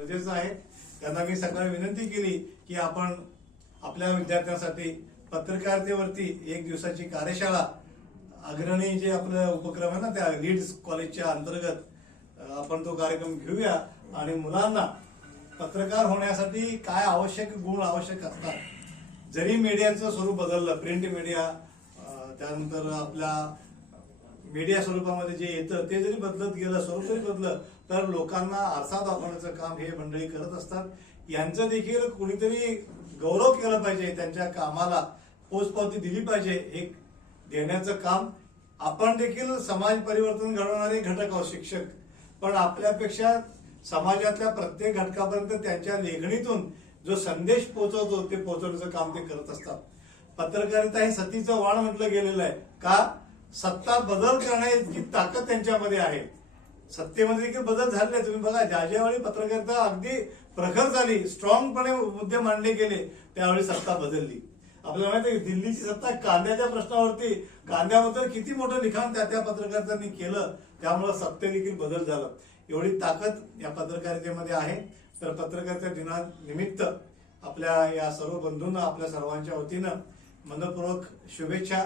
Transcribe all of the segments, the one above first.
गरजेचं आहे। त्यांना मी सकाळी विनंती केली की आपण आपल्या विद्यार्थ्यांसाठी पत्रकारितेवरती एक दिवसाची कार्यशाळा अग्रणी जे आपलं उपक्रम आहे ना त्या लीड्स कॉलेजच्या अंतर्गत आपण तो कार्यक्रम घेऊया आणि मुलांना पत्रकार होण्यासाठी काय आवश्यक गुण आवश्यक असतात, जरी मीडियाचं स्वरूप बदललं, प्रिंट मीडिया त्यानंतर आपल्या मीडिया स्वरूपामध्ये जे येतं ते जरी बदलत गेलं, स्वरूप जरी बदललं, तर लोकांना आरसा दाखवण्याचं काम हे मंडळी करत असतात। यांचं देखील कुणीतरी गौरव केला पाहिजे, त्यांच्या कामाला पोचपावती दिली पाहिजे, हे देण्याचं काम आपण देखील समाज परिवर्तन घडवणारे घटक आहोत शिक्षक, पण आपल्यापेक्षा समाजातल्या प्रत्येक घटकापर्यंत त्यांच्या लेखणीतून जो संदेश पोहोचवतो ते पोहोचवण्याचं काम ते करत असतात। पत्रकारिता हे सतीचं वाण म्हटलं गेलेलं आहे का, सत्ता बदल करण्याची ताकद त्यांच्यामध्ये आहे। सत्तेमध्ये देखील बदल झाले, तुम्ही बघा ज्यावेळी पत्रकारिता अगदी प्रखर झाली, स्ट्रॉंगपणे मुद्दे मांडले गेले, त्यावेळी सत्ता बदलली। आपल्याला माहिती आहे दिल्लीची सत्ता कांद्याच्या प्रश्नावरती, कांद्याबद्दल किती मोठं लिखाण त्या पत्रकारितांनी केलं, त्यामुळे सत्ते देखील बदल झाला। एवढी ताकद या पत्रकारितेमध्ये आहे। तर पत्रकारिता दिनानिमित्त आपल्या या सर्व बंधूंना आपल्या सर्वांच्या वतीनं मनपूर्वक शुभेच्छा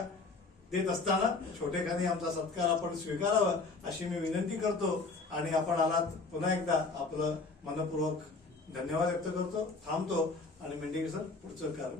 देत असताना छोटेखानी आमचा सत्कार आपण स्वीकारावा अशी मी विनंती करतो आणि आपण आलात पुन्हा एकदा आपलं मनपूर्वक धन्यवाद व्यक्त करतो, थांबतो आणि मेंढेकर सर पुढचं कारण